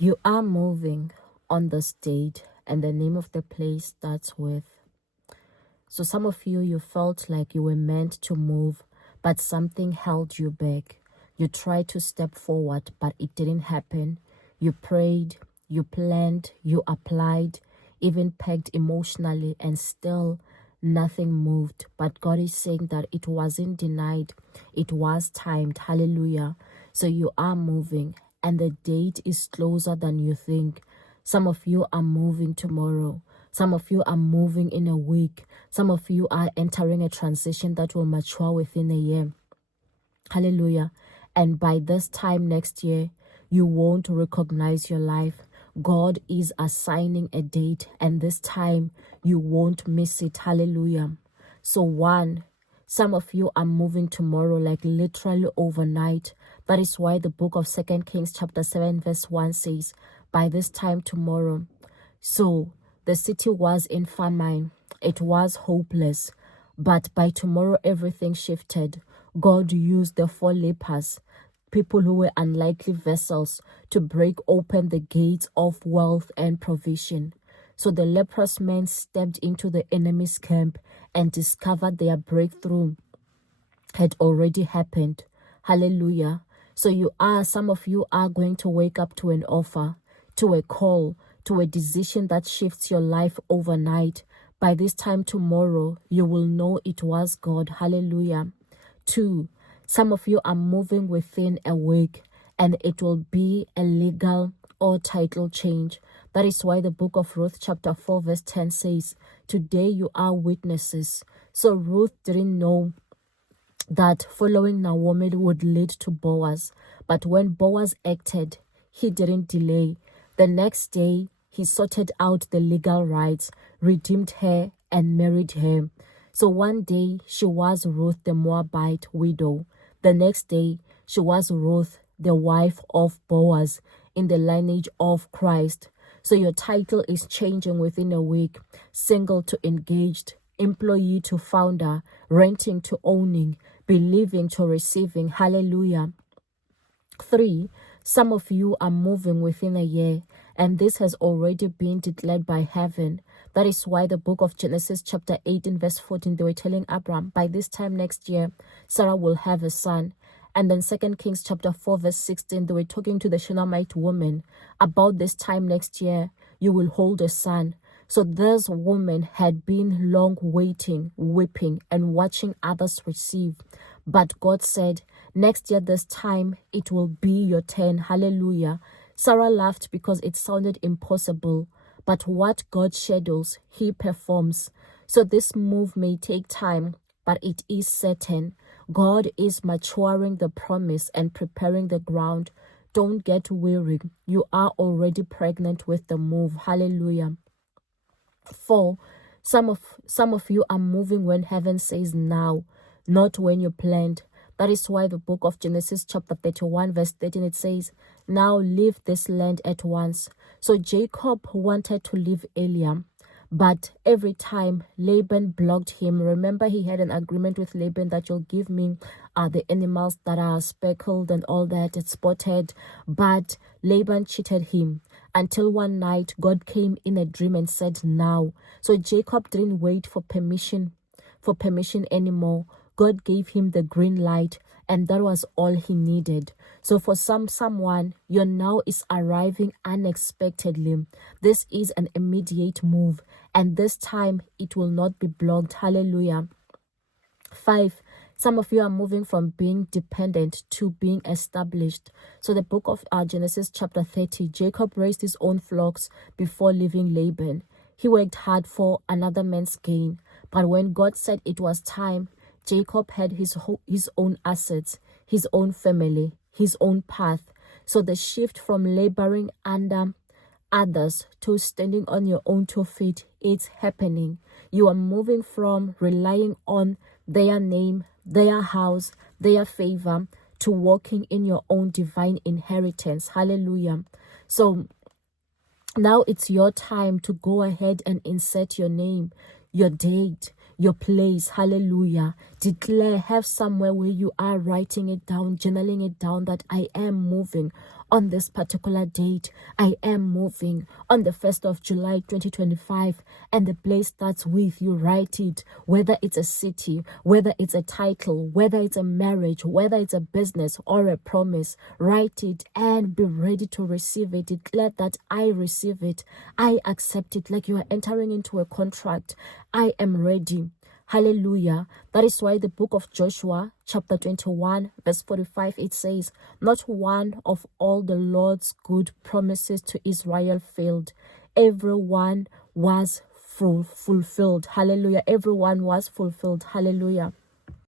You are moving on this date, and the name of the place starts with. So some of you felt like you were meant to move, but something held you back. You tried to step forward, but it didn't happen. You prayed, you planned, you applied, even pegged emotionally, and still nothing moved. But God is saying that it wasn't denied, it was timed. Hallelujah. So you are moving, and the date is closer than you think. Some of you are moving tomorrow. Some of you are moving in a week. Some of you are entering a transition that will mature within a year. Hallelujah. And by this time next year, you won't recognize your life. God is assigning a date, and this time you won't miss it. Hallelujah. So some of you are moving tomorrow, like literally overnight. That is why the book of 2 Kings chapter 7 verse 1 says, by this time tomorrow. So the city was in famine. It was hopeless. But by tomorrow, everything shifted. God used the 4 lepers, people who were unlikely vessels, to break open the gates of wealth and provision. So the leprous men stepped into the enemy's camp and discovered their breakthrough had already happened. Hallelujah. So some of you are going to wake up to an offer, to a call, to a decision that shifts your life overnight. By this time tomorrow, you will know it was God. Hallelujah. 2, some of you are moving within a week, and it will be a legal or title change. That is why the book of Ruth chapter 4 verse 10 says, today you are witnesses. So Ruth didn't know that following Naomi would lead to Boaz. But when Boaz acted, he didn't delay. The next day, he sorted out the legal rights, redeemed her, and married her. So one day, she was Ruth the Moabite widow. The next day, she was Ruth, the wife of Boaz, in the lineage of Christ. So your title is changing within a week. Single to engaged, employee to founder, renting to owning, believing to receiving. Hallelujah. 3, some of you are moving within a year, and this has already been declared by heaven. That is why the book of Genesis chapter 18 verse 14, they were telling Abraham, by this time next year, Sarah will have a son. And then 2 Kings chapter 4 verse 16, they were talking to the Shunammite woman, about this time next year, you will hold a son. So this woman had been long waiting, weeping, and watching others receive. But God said, next year this time, it will be your turn. Hallelujah. Sarah laughed because it sounded impossible. But what God schedules, he performs. So this move may take time, but it is certain. God is maturing the promise and preparing the ground. Don't get weary. You are already pregnant with the move. Hallelujah. 4, some of you are moving when heaven says now, not when you planned. That is why the book of Genesis chapter 31 verse 13, it says, now leave this land at once. So Jacob wanted to leave earlier, but every time Laban blocked him. Remember, he had an agreement with Laban that you'll give me the animals that are speckled and all that, it's spotted. But Laban cheated him until one night God came in a dream and said, now. So Jacob didn't wait for permission anymore. God gave him the green light, and that was all he needed. So for someone, your now is arriving unexpectedly. This is an immediate move, and this time it will not be blocked. Hallelujah. 5, some of you are moving from being dependent to being established. So the book of Genesis chapter 30, Jacob raised his own flocks before leaving Laban. He worked hard for another man's gain. But when God said it was time, Jacob had his own assets, his own family, his own path. So the shift from laboring under others to standing on your own 2 feet, it's happening. You are moving from relying on their name, their house, their favor, to walking in your own divine inheritance. Hallelujah. So now it's your time to go ahead and insert your name, your date, your place. Hallelujah. Declare, have somewhere where you are writing it down, journaling it down, that I am moving on this particular date. I am moving on the 1st of July 2025, and the place starts with you. Write it, whether it's a city, whether it's a title, whether it's a marriage, whether it's a business or a promise. Write it and be ready to receive it. Declare that I receive it, I accept it, like you are entering into a contract. I am ready. Hallelujah. That is why the book of Joshua, chapter 21, verse 45, it says, not one of all the Lord's good promises to Israel failed. Everyone was fulfilled. Hallelujah. Everyone was fulfilled. Hallelujah.